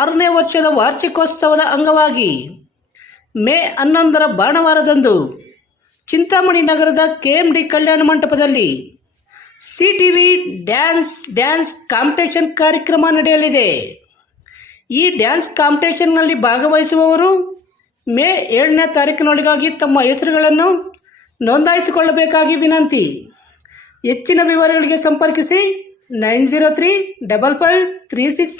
6ನೇ ವರ್ಷದ ವಾರ್ಷಿಕೋತ್ಸವದ ಅಂಗವಾಗಿ ಮೇ 11ರ ಭಾನುವಾರದಂದು ಚಿಂತಾಮಣಿ ನಗರದ KMD ಕಲ್ಯಾಣ ಮಂಟಪದಲ್ಲಿ CTV ಡ್ಯಾನ್ಸ್ ಕಾಂಪಿಟೇಷನ್ ಕಾರ್ಯಕ್ರಮ ನಡೆಯಲಿದೆ. ಈ ಡ್ಯಾನ್ಸ್ ಕಾಂಪಿಟೇಷನ್ನಲ್ಲಿ ಭಾಗವಹಿಸುವವರು ಮೇ 7ನೇ ತಾರೀಕಿನೊಳಗಾಗಿ ತಮ್ಮ ಹೆಸರುಗಳನ್ನು ನೋಂದಾಯಿಸಿಕೊಳ್ಳಬೇಕಾಗಿ ವಿನಂತಿ. ಹೆಚ್ಚಿನ ವಿವರಗಳಿಗೆ ಸಂಪರ್ಕಿಸಿ 90355336.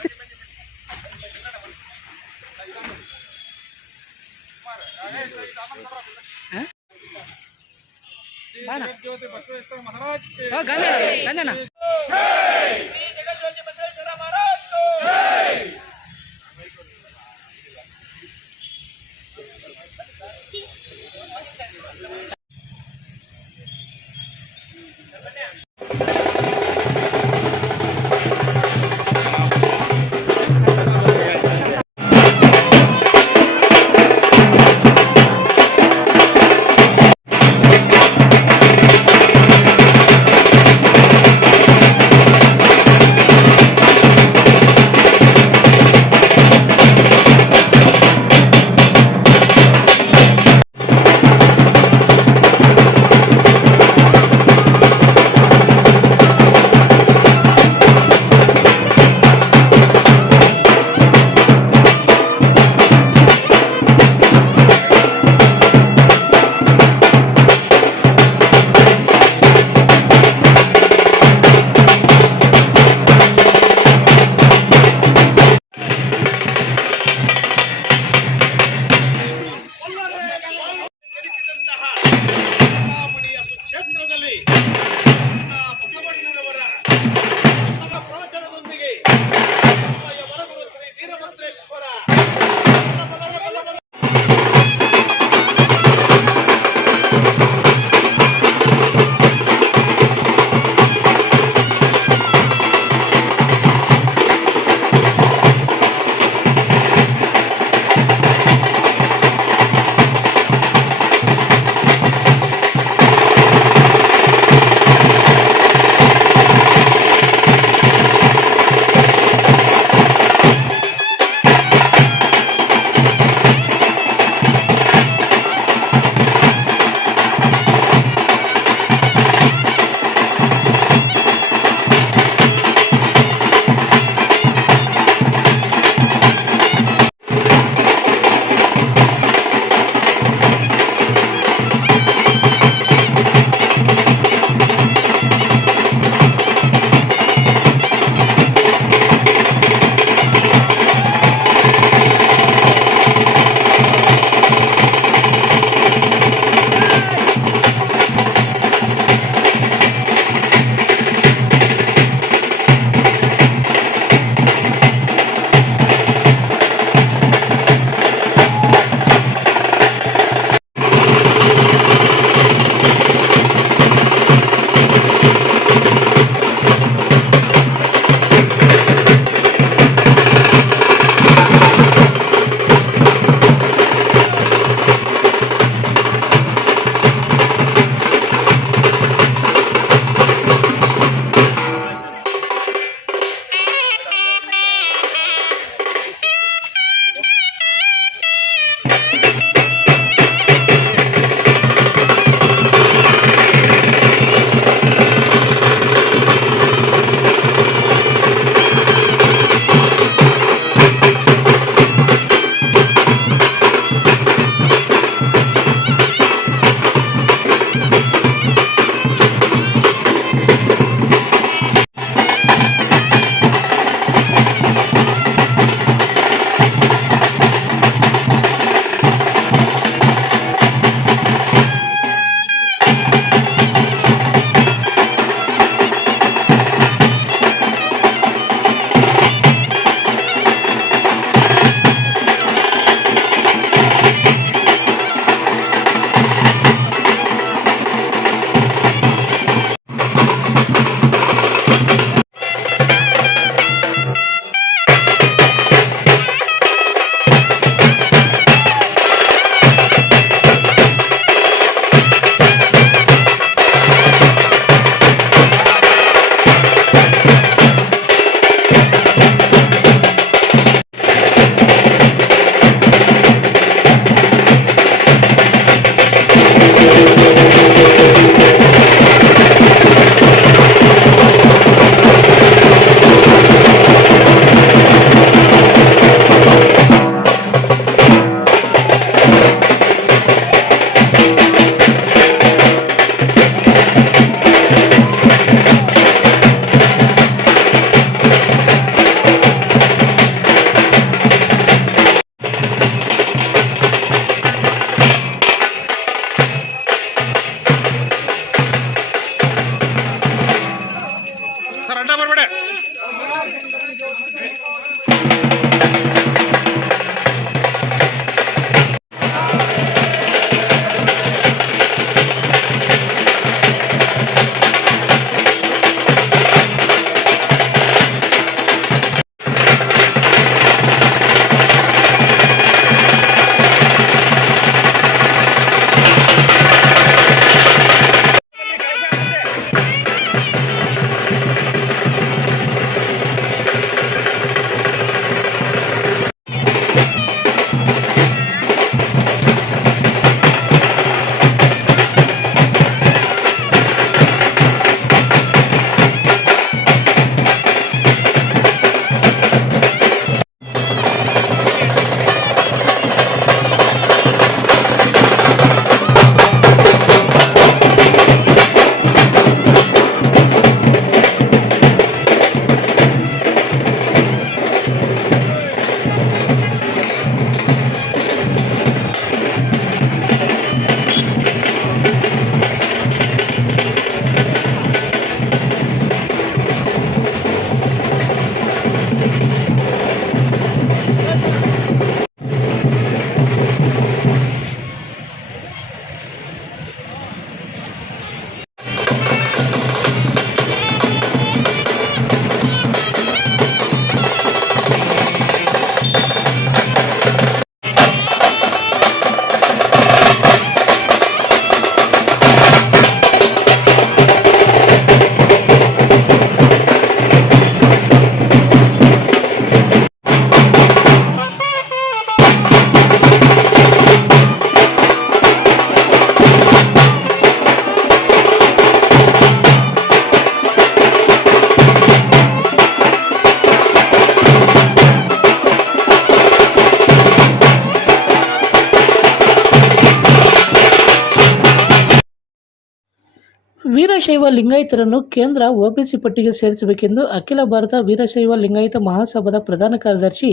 ವೀರಶೈವ ಲಿಂಗಾಯತರನ್ನು ಕೇಂದ್ರ ಒಬಿಸಿ ಪಟ್ಟಿಗೆ ಸೇರಿಸಬೇಕೆಂದು ಅಖಿಲ ಭಾರತ ವೀರಶೈವ ಲಿಂಗಾಯತ ಮಹಾಸಭಾದ ಪ್ರಧಾನ ಕಾರ್ಯದರ್ಶಿ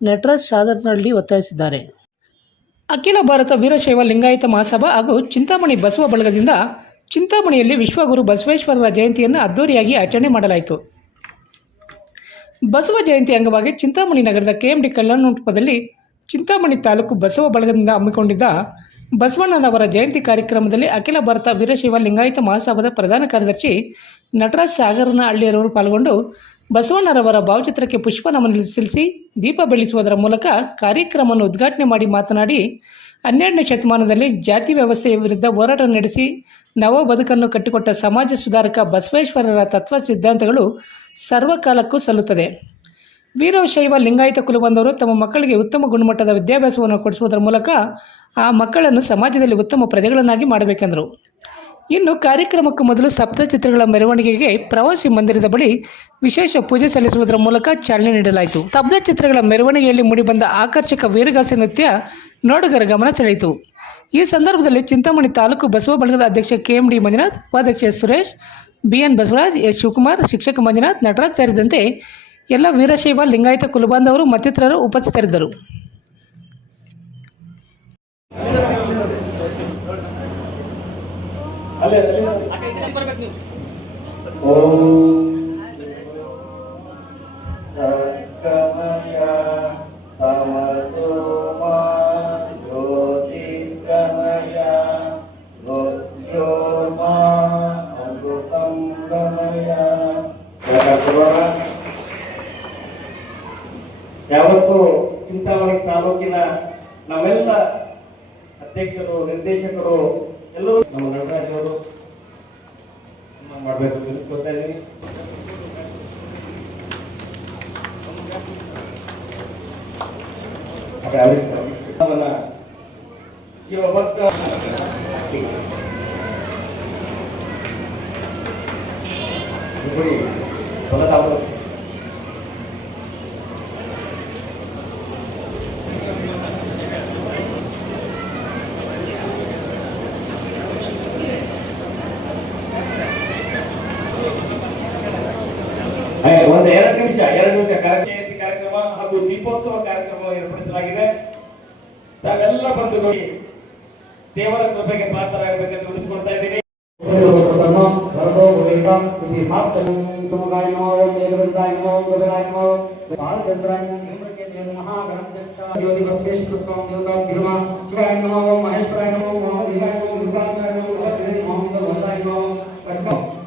ನಟರಾಜ್ ಸಾದರನಹಳ್ಳಿ ಒತ್ತಾಯಿಸಿದ್ದಾರೆ. ಅಖಿಲ ಭಾರತ ವೀರಶೈವ ಲಿಂಗಾಯತ ಮಹಾಸಭಾ ಹಾಗೂ ಚಿಂತಾಮಣಿ ಬಸವ ಬಳಗದಿಂದ ಚಿಂತಾಮಣಿಯಲ್ಲಿ ವಿಶ್ವಗುರು ಬಸವೇಶ್ವರರ ಜಯಂತಿಯನ್ನು ಅದ್ದೂರಿಯಾಗಿ ಆಚರಣೆ ಮಾಡಲಾಯಿತು. ಬಸವ ಜಯಂತಿ ಅಂಗವಾಗಿ ಚಿಂತಾಮಣಿ ನಗರದ ಕೆಎಂಡಿ ಕಲ್ಯಾಣ ಮಂಟಪದಲ್ಲಿ ಚಿಂತಾಮಣಿ ತಾಲೂಕು ಬಸವ ಬಳಗದಿಂದ ಹಮ್ಮಿಕೊಂಡಿದ್ದ ಬಸವಣ್ಣನವರ ಜಯಂತಿ ಕಾರ್ಯಕ್ರಮದಲ್ಲಿ ಅಖಿಲ ಭಾರತ ವೀರಶೈವ ಲಿಂಗಾಯತ ಮಹಾಸಭಾದ ಪ್ರಧಾನ ಕಾರ್ಯದರ್ಶಿ ನಟರಾಜ್ ಸಾಗರನಹಳ್ಳಿಯವರು ಪಾಲ್ಗೊಂಡು ಬಸವಣ್ಣರವರ ಭಾವಚಿತ್ರಕ್ಕೆ ಪುಷ್ಪ ನಮನ ಸಲ್ಲಿಸಿ ದೀಪ ಬೆಳಗಿಸುವುದರ ಮೂಲಕ ಕಾರ್ಯಕ್ರಮವನ್ನು ಉದ್ಘಾಟನೆ ಮಾಡಿ ಮಾತನಾಡಿ, 12ನೇ ಶತಮಾನದಲ್ಲಿ ಜಾತಿ ವ್ಯವಸ್ಥೆಯ ವಿರುದ್ಧ ಹೋರಾಟ ನಡೆಸಿ ನವ ಬದುಕನ್ನು ಕಟ್ಟಿಕೊಟ್ಟ ಸಮಾಜ ಸುಧಾರಕ ಬಸವೇಶ್ವರರ ತತ್ವ ಸಿದ್ಧಾಂತಗಳು ಸರ್ವಕಾಲಕ್ಕೂ ಸಲ್ಲುತ್ತದೆ. ವೀರಶೈವ ಲಿಂಗಾಯತ ಕುಲಬಂದವರು ತಮ್ಮ ಮಕ್ಕಳಿಗೆ ಉತ್ತಮ ಗುಣಮಟ್ಟದ ವಿದ್ಯಾಭ್ಯಾಸವನ್ನು ಕೊಡಿಸುವುದರ ಮೂಲಕ ಆ ಮಕ್ಕಳನ್ನು ಸಮಾಜದಲ್ಲಿ ಉತ್ತಮ ಪ್ರಜೆಗಳನ್ನಾಗಿ ಮಾಡಬೇಕೆಂದರು. ಇನ್ನು ಕಾರ್ಯಕ್ರಮಕ್ಕೂ ಮೊದಲು ಸ್ತಬ್ಧಚಿತ್ರಗಳ ಮೆರವಣಿಗೆಗೆ ಪ್ರವಾಸಿ ಮಂದಿರದ ಬಳಿ ವಿಶೇಷ ಪೂಜೆ ಸಲ್ಲಿಸುವುದರ ಮೂಲಕ ಚಾಲನೆ ನೀಡಲಾಯಿತು. ಸ್ತಬ್ಧಚಿತ್ರಗಳ ಮೆರವಣಿಗೆಯಲ್ಲಿ ಮೂಡಿಬಂದ ಆಕರ್ಷಕ ವೀರಗಾಸೆ ನೃತ್ಯ ನೋಡುಗರ ಗಮನ ಸೆಳೆಯಿತು. ಈ ಸಂದರ್ಭದಲ್ಲಿ ಚಿಂತಾಮಣಿ ತಾಲೂಕು ಬಸವ ಬಳಗದ ಅಧ್ಯಕ್ಷ ಕೆಎಂಡಿ ಮಂಜುನಾಥ್, ಉಪಾಧ್ಯಕ್ಷ S Suresh, BN Basavaraj, S Shivakumar, ಶಿಕ್ಷಕ ಮಂಜುನಾಥ್, ನಟರಾಜ್ ಸೇರಿದಂತೆ ಎಲ್ಲ ವೀರಶೈವ ಲಿಂಗಾಯತ ಕುಲಬಾಂಧವರು ಮತ್ತಿತರರು ಉಪಸ್ಥಿತರಿದ್ದರು. ಯಾವತ್ತು ಚಿಂತಾಮಣಿ ತಾಲೂಕಿನ ನಾವೆಲ್ಲ ಅಧ್ಯಕ್ಷರು, ನಿರ್ದೇಶಕರು ಎಲ್ಲರೂ ನಮ್ಮ ನಟರಾಜ್ ಅವರು ಮಾಡಬೇಕು ತಿಳಿಸ್ಕೊತಾ ಇದ್ದೀನಿ. ಶಿವಭಕ್ತ ಒಂದು 2 ನಿಮಿಷ ಜಯಂತಿ ಕಾರ್ಯಕ್ರಮ ಹಾಗೂ ದೀಪೋತ್ಸವ ಕಾರ್ಯಕ್ರಮ ಏರ್ಪಡಿಸಲಾಗಿದೆ. ತಾವೆಲ್ಲ ಬಂಧುಗಳು ದೇವರ ಕೃಪೆಗೆ ಪಾತ್ರರಾಗಬೇಕೆಂದು ಉಳಿಸಿಕೊಳ್ತಾ ಇದ್ದೀನಿ.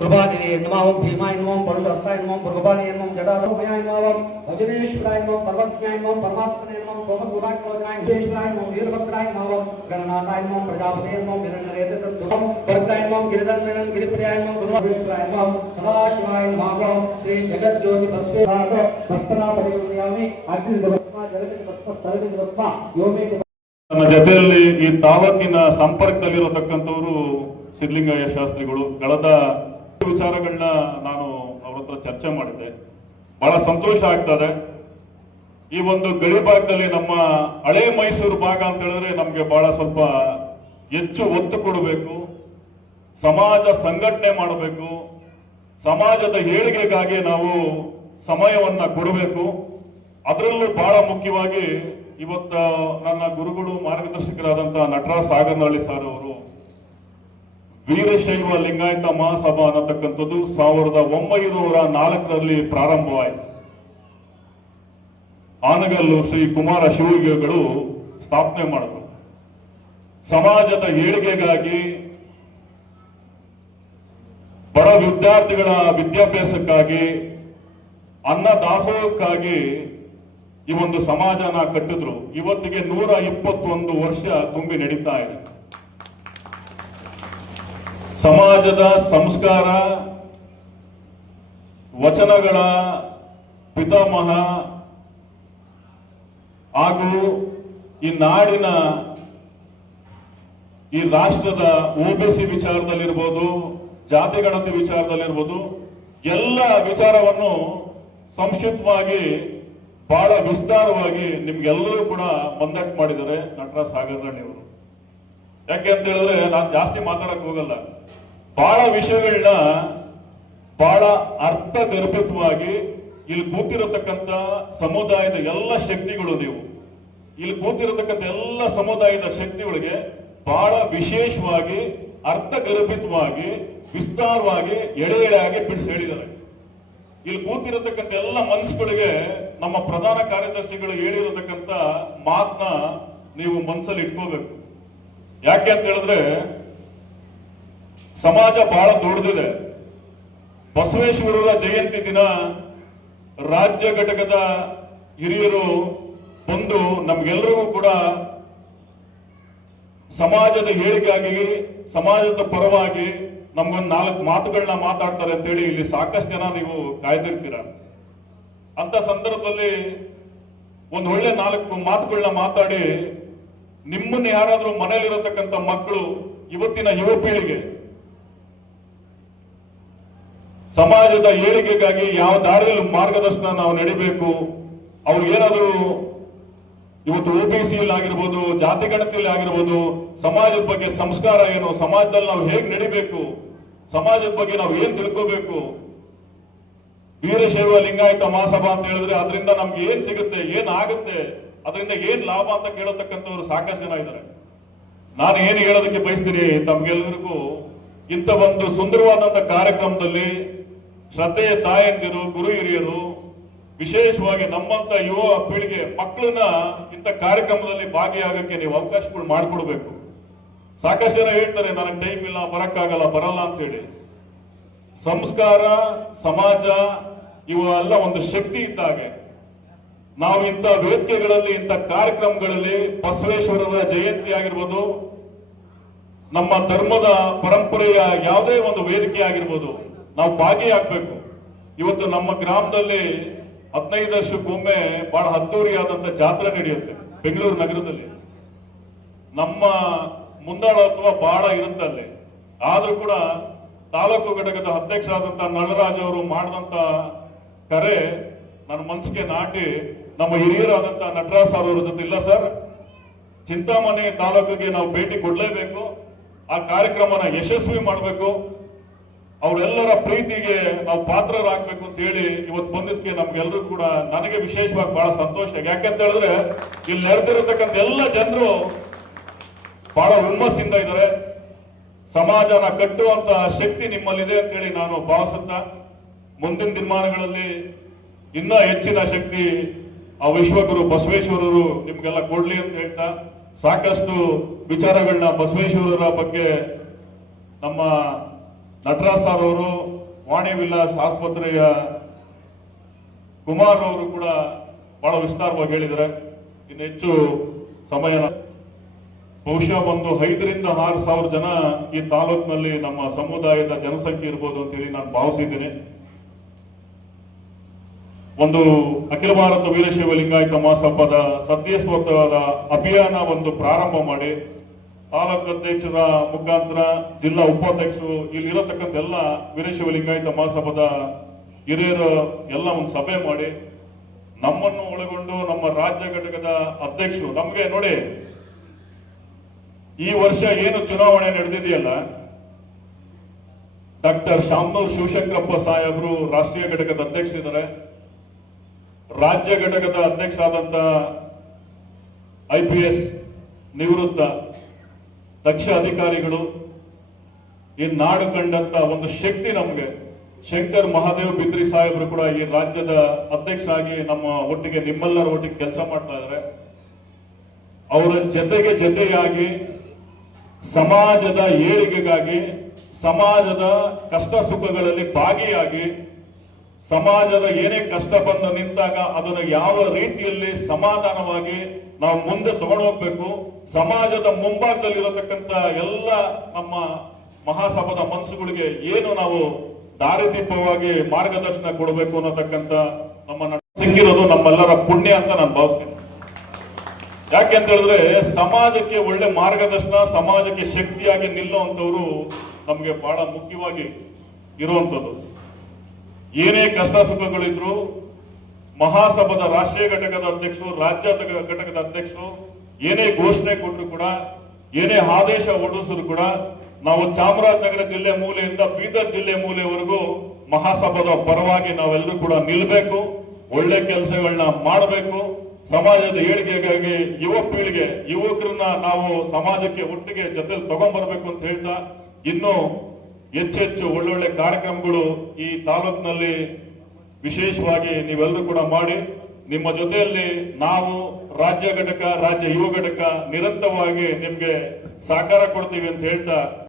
कृपादिने नमः भीमाय नमः परशुहस्ताय नमः भृगुपाणिये नमः जटाधरोमयाय नमः भजनेश्वराय नमः सर्वज्ञाय नमः परमात्मने नमः सोमसूराय नमः विश्वेश्वराय नमः वीरभद्राय नमः गणनाथाय नमः प्रजापते नमः हिरण्यरेते सद्गुणं वर्गाय नमः गिरिधरनयनं गिरिप्रियाय नमः गुरुवायुराय नमः सदाशिवाय नमः श्री जगज्योति बसवेश्वर वस्तना परिगणयामि अग्निर्भस्मा जलविद्भस्मा स्थलविद्भस्मा योमे. ನಮ್ಮ ಜೊತೆಯಲ್ಲಿ ಈ ತಾಲೂಕಿನ ಸಂಪರ್ಕದಲ್ಲಿರತಕ್ಕಂಥವರು ಸಿದ್ಧಲಿಂಗಯ್ಯ ಶಾಸ್ತ್ರಿಗಳು. ಕಳೆದ ವಿಚಾರಗಳನ್ನ ನಾನು ಅವ್ರ ಹತ್ರ ಚರ್ಚೆ ಮಾಡಿದ್ದೆ. ಬಹಳ ಸಂತೋಷ ಆಗ್ತದೆ. ಈ ಒಂದು ಗಡಿ ಭಾಗದಲ್ಲಿ ನಮ್ಮ ಹಳೆ ಮೈಸೂರು ಭಾಗ ಅಂತ ಹೇಳಿದ್ರೆ ನಮ್ಗೆ ಬಹಳ ಸ್ವಲ್ಪ ಹೆಚ್ಚು ಒತ್ತು ಕೊಡಬೇಕು, ಸಮಾಜ ಸಂಘಟನೆ ಮಾಡಬೇಕು, ಸಮಾಜದ ಏಳಿಗೆಗಾಗಿ ನಾವು ಸಮಯವನ್ನ ಕೊಡಬೇಕು. ಅದರಲ್ಲೂ ಬಹಳ ಮುಖ್ಯವಾಗಿ ಇವತ್ತು ನನ್ನ ಗುರುಗಳು ಮಾರ್ಗದರ್ಶಕರಾದಂತಹ ನಟರಾಜ್ ಸಾಗರನಹಳ್ಳಿ ಸರ್ ಅವರು ವೀರಶೈವ ಲಿಂಗಾಯತ ಮಹಾಸಭಾ ಅನ್ನತಕ್ಕಂಥದ್ದು 1904ರಲ್ಲಿ ಪ್ರಾರಂಭವಾಯಿತು. ಆನಗಲ್ಲು ಶ್ರೀ ಕುಮಾರ ಶಿವಯೋಗಿಗಳು ಸ್ಥಾಪನೆ ಮಾಡಿದ್ರು. ಸಮಾಜದ ಏಳಿಗೆಗಾಗಿ, ಬಡ ವಿದ್ಯಾರ್ಥಿಗಳ ವಿದ್ಯಾಭ್ಯಾಸಕ್ಕಾಗಿ, ಅನ್ನ ದಾಸೋಹಕ್ಕಾಗಿ ಈ ಒಂದು ಸಮಾಜನ ಕಟ್ಟಿದ್ರು. ಇವತ್ತಿಗೆ 121 ವರ್ಷ ತುಂಬಿ ನಡೀತಾ ಇದೆ. ಸಮಾಜದ ಸಂಸ್ಕಾರ, ವಚನಗಳ ಪಿತಾಮಹ ಹಾಗೂ ಈ ನಾಡಿನ, ಈ ರಾಷ್ಟ್ರದ ಒಬಿಸಿ ವಿಚಾರದಲ್ಲಿರ್ಬೋದು, ಜಾತಿಗಣತಿ ವಿಚಾರದಲ್ಲಿರ್ಬೋದು, ಎಲ್ಲ ವಿಚಾರವನ್ನು ಸಂಕ್ಷಿಪ್ತವಾಗಿ ಬಹಳ ವಿಸ್ತಾರವಾಗಿ ನಿಮ್ಗೆಲ್ಲರೂ ಕೂಡ ಮಂದಟ್ ಮಾಡಿದ್ದಾರೆ ನಟರಾಜ್ ಸಾಗರನಹಳ್ಳಿ ಅವರು. ಯಾಕೆ ಅಂತ ಹೇಳಿದ್ರೆ ನಾನು ಜಾಸ್ತಿ ಮಾತಾಡಕ್ ಹೋಗಲ್ಲ. ಬಹಳ ವಿಷಯಗಳನ್ನ ಬಹಳ ಅರ್ಥಗರ್ಭಿತವಾಗಿ ಇಲ್ಲಿ ಕೂತಿರತಕ್ಕಂತ ಸಮುದಾಯದ ಎಲ್ಲ ಶಕ್ತಿಗಳು, ನೀವು ಇಲ್ಲಿ ಕೂತಿರತಕ್ಕಂಥ ಎಲ್ಲ ಸಮುದಾಯದ ಶಕ್ತಿಗಳಿಗೆ ಬಹಳ ವಿಶೇಷವಾಗಿ ಅರ್ಥಗರ್ಭಿತವಾಗಿ ವಿಸ್ತಾರವಾಗಿ ಎಳೆ ಎಳೆಯಾಗಿ ಬಿಡಿಸಿ ಹೇಳಿದ್ದಾರೆ. ಇಲ್ಲಿ ಕೂತಿರತಕ್ಕಂಥ ಎಲ್ಲ ಮನಸ್ಸುಗಳಿಗೆ ನಮ್ಮ ಪ್ರಧಾನ ಕಾರ್ಯದರ್ಶಿಗಳು ಹೇಳಿರತಕ್ಕಂಥ ಮಾತನ್ನ ನೀವು ಮನಸ್ಸಲ್ಲಿ ಇಟ್ಕೋಬೇಕು. ಯಾಕೆ ಅಂತ ಹೇಳಿದ್ರೆ ಸಮಾಜ ಬಹಳ ದೊಡ್ಡದಿದೆ. ಬಸವೇಶ್ವರರ ಜಯಂತಿ ದಿನ ರಾಜ್ಯ ಘಟಕದ ಹಿರಿಯರು ಬಂದು ನಮ್ಗೆಲ್ಲರಿಗೂ ಕೂಡ ಸಮಾಜದ ಏಳಿಗೆಗಾಗಿ ಸಮಾಜದ ಪರವಾಗಿ ನಮ್ಗೊಂದು 4 ಮಾತುಗಳನ್ನ ಮಾತಾಡ್ತಾರೆ ಅಂತೇಳಿ ಇಲ್ಲಿ ಸಾಕಷ್ಟು ಜನ ನೀವು ಕಾಯ್ದಿರ್ತೀರ. ಅಂತ ಸಂದರ್ಭದಲ್ಲಿ ಒಂದು ಒಳ್ಳೆ 4 ಮಾತುಗಳನ್ನ ಮಾತಾಡಿ ನಿಮ್ಮನ್ನ ಯಾರಾದ್ರೂ ಮನೇಲಿರತಕ್ಕಂಥ ಮಕ್ಕಳು, ಇವತ್ತಿನ ಯುವ ಪೀಳಿಗೆ ಸಮಾಜದ ಏಳಿಗೆಗಾಗಿ ಯಾವ ದಾರಿಯಲ್ಲಿ ಮಾರ್ಗದರ್ಶನ ನಾವು ನಡಿಬೇಕು, ಅವ್ರಿಗೇನಾದ್ರೂ ಇವತ್ತು OBC ಆಗಿರ್ಬೋದು, ಜಾತಿ ಗಣತಿಯಲ್ಲಿ ಆಗಿರ್ಬೋದು, ಸಮಾಜದ ಬಗ್ಗೆ ಸಂಸ್ಕಾರ ಏನು, ಸಮಾಜದಲ್ಲಿ ನಾವು ಹೇಗೆ ನಡಿಬೇಕು, ಸಮಾಜದ ಬಗ್ಗೆ ನಾವು ಏನ್ ತಿಳ್ಕೋಬೇಕು, ವೀರಶೈವ ಲಿಂಗಾಯತ ಮಹಾಸಭಾ ಅಂತ ಹೇಳಿದ್ರೆ ಅದರಿಂದ ನಮ್ಗೆ ಏನ್ ಸಿಗುತ್ತೆ, ಏನ್ ಆಗುತ್ತೆ, ಅದರಿಂದ ಏನ್ ಲಾಭ ಅಂತ ಕೇಳತಕ್ಕಂಥವ್ರು ಸಾಕಷ್ಟು ಜನ ಇದ್ದಾರೆ. ನಾನು ಏನು ಹೇಳೋದಕ್ಕೆ ಬಯಸ್ತೀನಿ ತಮ್ಗೆಲ್ಲರಿಗೂ, ಇಂಥ ಒಂದು ಸುಂದರವಾದಂತ ಕಾರ್ಯಕ್ರಮದಲ್ಲಿ ಶ್ರದ್ಧೆಯ ತಾಯಂದಿರು, ಗುರು ಹಿರಿಯರು, ವಿಶೇಷವಾಗಿ ನಮ್ಮಂತ ಯುವ ಪೀಳಿಗೆ ಮಕ್ಕಳನ್ನ ಇಂಥ ಕಾರ್ಯಕ್ರಮದಲ್ಲಿ ಭಾಗಿಯಾಗಕ್ಕೆ ನೀವು ಅವಕಾಶಗಳು ಮಾಡಿಕೊಡ್ಬೇಕು. ಸಾಕಷ್ಟು ಜನ ಹೇಳ್ತಾರೆ ನನಗೆ ಟೈಮ್ ಇಲ್ಲ, ಬರಕ್ಕಾಗಲ್ಲ, ಬರಲ್ಲ ಅಂತ ಹೇಳಿ. ಸಂಸ್ಕಾರ, ಸಮಾಜ ಇವೆಲ್ಲ ಒಂದು ಶಕ್ತಿ ಇದ್ದಾಗೆ ನಾವು ಇಂಥ ವೇದಿಕೆಗಳಲ್ಲಿ, ಇಂಥ ಕಾರ್ಯಕ್ರಮಗಳಲ್ಲಿ ಬಸವೇಶ್ವರರ ಜಯಂತಿ ಆಗಿರ್ಬೋದು, ನಮ್ಮ ಧರ್ಮದ ಪರಂಪರೆಯ ಯಾವುದೇ ಒಂದು ವೇದಿಕೆ ಆಗಿರ್ಬೋದು, ನಾವು ಭಾಗಿಯಾಗಬೇಕು. ಇವತ್ತು ನಮ್ಮ ಗ್ರಾಮದಲ್ಲಿ 15 ವರ್ಷಕ್ಕೊಮ್ಮೆ ಬಹಳ ಅದ್ದೂರಿಯಾದಂತ ಜಾತ್ರೆ ನಡೆಯುತ್ತೆ ಬೆಂಗಳೂರು ನಗರದಲ್ಲಿ. ನಮ್ಮ ಮುಂದಾಳತ್ವ ಬಹಳ ಇರುತ್ತೆ ಅಲ್ಲಿ. ಆದ್ರೂ ಕೂಡ ತಾಲೂಕು ಘಟಕದ ಅಧ್ಯಕ್ಷರಾದಂತ ನಳರಾಜ್ ಅವರು ಮಾಡಿದಂತ ಕರೆ ನನ್ನ ಮನಸ್ಸಿಗೆ ನಾಟಿ, ನಮ್ಮ ಹಿರಿಯರಾದಂತ ನಟರಾಜ್ ಸರ್ ಅವರ ಜೊತೆ, ಇಲ್ಲ ಸರ್, ಚಿಂತಾಮಣಿ ತಾಲೂಕಿಗೆ ನಾವು ಭೇಟಿ ಕೊಡ್ಲೇಬೇಕು, ಆ ಕಾರ್ಯಕ್ರಮನ ಯಶಸ್ವಿ ಮಾಡಬೇಕು, ಅವರೆಲ್ಲರ ಪ್ರೀತಿಗೆ ನಾವು ಪಾತ್ರರಾಗಬೇಕು ಅಂತ ಹೇಳಿ ಇವತ್ತು ಬಂದಿದ್ದಕ್ಕೆ ನಮ್ಗೆಲ್ಲರೂ ಕೂಡ, ನನಗೆ ವಿಶೇಷವಾಗಿ ಬಹಳ ಸಂತೋಷ. ಯಾಕಂತ ಹೇಳಿದ್ರೆ ಇಲ್ಲಿ ನೆರೆದಿರತಕ್ಕಂಥ ಎಲ್ಲ ಜನರು ಬಹಳ ಹುಮ್ಮಸ್ಸಿಂದ ಇದ್ದಾರೆ. ಸಮಾಜನ ಕಟ್ಟುವಂತ ಶಕ್ತಿ ನಿಮ್ಮಲ್ಲಿದೆ ಅಂತ ಹೇಳಿ ನಾನು ಭಾವಿಸುತ್ತಾ, ಮುಂದಿನ ದಿನಮಾನಗಳಲ್ಲಿ ಇನ್ನೂ ಹೆಚ್ಚಿನ ಶಕ್ತಿ ಆ ವಿಶ್ವಗುರು ಬಸವೇಶ್ವರರು ನಿಮ್ಗೆಲ್ಲ ಕೊಡ್ಲಿ ಅಂತ ಹೇಳ್ತಾ, ಸಾಕಷ್ಟು ವಿಚಾರಗಳನ್ನ ಬಸವೇಶ್ವರರ ಬಗ್ಗೆ ನಮ್ಮ ನಟರಾಜ್ ಸರ್ ಅವರು, ವಾಣಿ ವಿಲಾಸ್ ಆಸ್ಪತ್ರೆಯ ಕುಮಾರ್ ಅವರು ಕೂಡ ಬಹಳ ವಿಸ್ತಾರವಾಗಿ ಹೇಳಿದ್ದಾರೆ. ಇನ್ನು ಹೆಚ್ಚು ಸಮಯನ ಬಹುಶಃ ಒಂದು 5 ರಿಂದ 6 ಸಾವಿರ ಜನ ಈ ತಾಲೂಕಿನಲ್ಲಿ ನಮ್ಮ ಸಮುದಾಯದ ಜನಸಂಖ್ಯೆ ಇರ್ಬೋದು ಅಂತ ಹೇಳಿ ನಾನು ಭಾವಿಸಿದ್ದೇನೆ. ಒಂದು ಅಖಿಲ ಭಾರತ ವೀರಶೈವ ಲಿಂಗಾಯತ ಮಹಾಸಭಾದ ಸದಸ್ಯತ್ವದ ಅಭಿಯಾನ ಒಂದು ಪ್ರಾರಂಭ ಮಾಡಿ, ತಾಲೂಕು ಅಧ್ಯಕ್ಷರ ಮುಖಾಂತರ ಜಿಲ್ಲಾ ಉಪಾಧ್ಯಕ್ಷರು, ಇಲ್ಲಿರತಕ್ಕಂಥ ಎಲ್ಲ ವೀರಶೈವ ಲಿಂಗಾಯತ ಮಹಾಸಭಾದ ಹಿರಿಯರು ಎಲ್ಲ ಒಂದು ಸಭೆ ಮಾಡಿ, ನಮ್ಮನ್ನು ಒಳಗೊಂಡು ನಮ್ಮ ರಾಜ್ಯ ಘಟಕದ ಅಧ್ಯಕ್ಷರು, ನಮ್ಗೆ ನೋಡಿ ಈ ವರ್ಷ ಏನು ಚುನಾವಣೆ ನಡೆದಿದೆಯಲ್ಲ, ಡಾಕ್ಟರ್ ಶಾಮನೂರ್ ಶಿವಶಂಕರಪ್ಪ ಸಾಹೇಬರು ರಾಷ್ಟ್ರೀಯ ಘಟಕದ ಅಧ್ಯಕ್ಷರಿದ್ದಾರೆ. ರಾಜ್ಯ ಘಟಕದ ಅಧ್ಯಕ್ಷರಾದಂತ IPS ನಿವೃತ್ತ ದಕ್ಷ ಅಧಿಕಾರಿಗಳು, ಈ ನಾಡು ಕಂಡಂತ ಒಂದು ಶಕ್ತಿ ನಮ್ಗೆ ಶಂಕರ್ ಮಹಾದೇವ್ ಬಿದ್ರಿ ಸಾಹೇಬರು ಕೂಡ ಈ ರಾಜ್ಯದ ಅಧ್ಯಕ್ಷ ಆಗಿ ನಮ್ಮ ಒಟ್ಟಿಗೆ, ನಿಮ್ಮೆಲ್ಲರ ಒಟ್ಟಿಗೆ ಕೆಲಸ ಮಾಡ್ತಾ ಇದ್ದಾರೆ. ಅವರ ಜೊತೆಯಾಗಿ ಸಮಾಜದ ಏಳಿಗೆಗಾಗಿ, ಸಮಾಜದ ಕಷ್ಟ ಸುಖಗಳಲ್ಲಿ ಭಾಗಿಯಾಗಿ, ಸಮಾಜದ ಏನೇ ಕಷ್ಟ ಬಂದು ನಿಂತಾಗ ಅದನ್ನು ಯಾವ ರೀತಿಯಲ್ಲಿ ಸಮಾಧಾನವಾಗಿ ನಾವು ಮುಂದೆ ತಗೊಂಡು ಹೋಗ್ಬೇಕು, ಸಮಾಜದ ಮುಂಭಾಗದಲ್ಲಿರತಕ್ಕಂತ ಎಲ್ಲ ನಮ್ಮ ಮಹಾಸಭಾದ ಮನಸ್ಸುಗಳಿಗೆ ಏನು ನಾವು ದಾರಿದೀಪವಾಗಿ ಮಾರ್ಗದರ್ಶನ ಕೊಡಬೇಕು ಅನ್ನತಕ್ಕಂತ ನಮ್ಮ ಸಿಕ್ಕಿರೋದು ನಮ್ಮೆಲ್ಲರ ಪುಣ್ಯ ಅಂತ ನಾನು ಭಾವಿಸ್ತೀನಿ. ಯಾಕೆ ಅಂತ ಹೇಳಿದ್ರೆ ಸಮಾಜಕ್ಕೆ ಒಳ್ಳೆ ಮಾರ್ಗದರ್ಶನ, ಸಮಾಜಕ್ಕೆ ಶಕ್ತಿಯಾಗಿ ನಿಲ್ಲುವಂಥವ್ರು ನಮ್ಗೆ ಬಹಳ ಮುಖ್ಯವಾಗಿ ಇರುವಂಥದ್ದು. ಏನೇ ಕಷ್ಟ ಸುಖಗಳಿದ್ರು ಮಹಾಸಭಾದ ರಾಷ್ಟ್ರೀಯ ಘಟಕದ ಅಧ್ಯಕ್ಷರು, ರಾಜ್ಯ ಘಟಕದ ಅಧ್ಯಕ್ಷರು ಏನೇ ಘೋಷಣೆ ಕೊಟ್ಟರು ಕೂಡ, ಏನೇ ಆದೇಶ ಹೊರಡಿಸಿದ್ರು ಕೂಡ ನಾವು ಚಾಮರಾಜನಗರ ಜಿಲ್ಲೆ ಮೂಲೆಯಿಂದ ಬೀದರ್ ಜಿಲ್ಲೆ ಮೂಲೆವರೆಗೂ ಮಹಾಸಭಾದ ಪರವಾಗಿ ನಾವೆಲ್ಲರೂ ಕೂಡ ನಿಲ್ಬೇಕು, ಒಳ್ಳೆ ಕೆಲಸಗಳನ್ನ ಮಾಡಬೇಕು. ಸಮಾಜದ ಏಳಿಗೆಗಾಗಿ ಯುವ ಪೀಳಿಗೆ ಯುವಕರನ್ನ ನಾವು ಸಮಾಜಕ್ಕೆ ಒಟ್ಟಿಗೆ ಜೊತೆಲಿ ತಗೊಂಡ್ಬರ್ಬೇಕು ಅಂತ ಹೇಳ್ತಾ, ಇನ್ನು ಹೆಚ್ಚೆಚ್ಚು ಒಳ್ಳೊಳ್ಳೆ ಕಾರ್ಯಕ್ರಮಗಳು ಈ ತಾಲೂಕಿನಲ್ಲಿ ವಿಶೇಷವಾಗಿ ನೀವೆಲ್ಲರೂ ಕೂಡ ಮಾಡಿ, ನಿಮ್ಮ ಜೊತೆಯಲ್ಲಿ ನಾವು ರಾಜ್ಯ ಘಟಕ, ರಾಜ್ಯ ಯುವ ಘಟಕ ನಿರಂತರವಾಗಿ ನಿಮ್ಗೆ ಸಹಕಾರ ಕೊಡ್ತೀವಿ ಅಂತ ಹೇಳ್ತಾ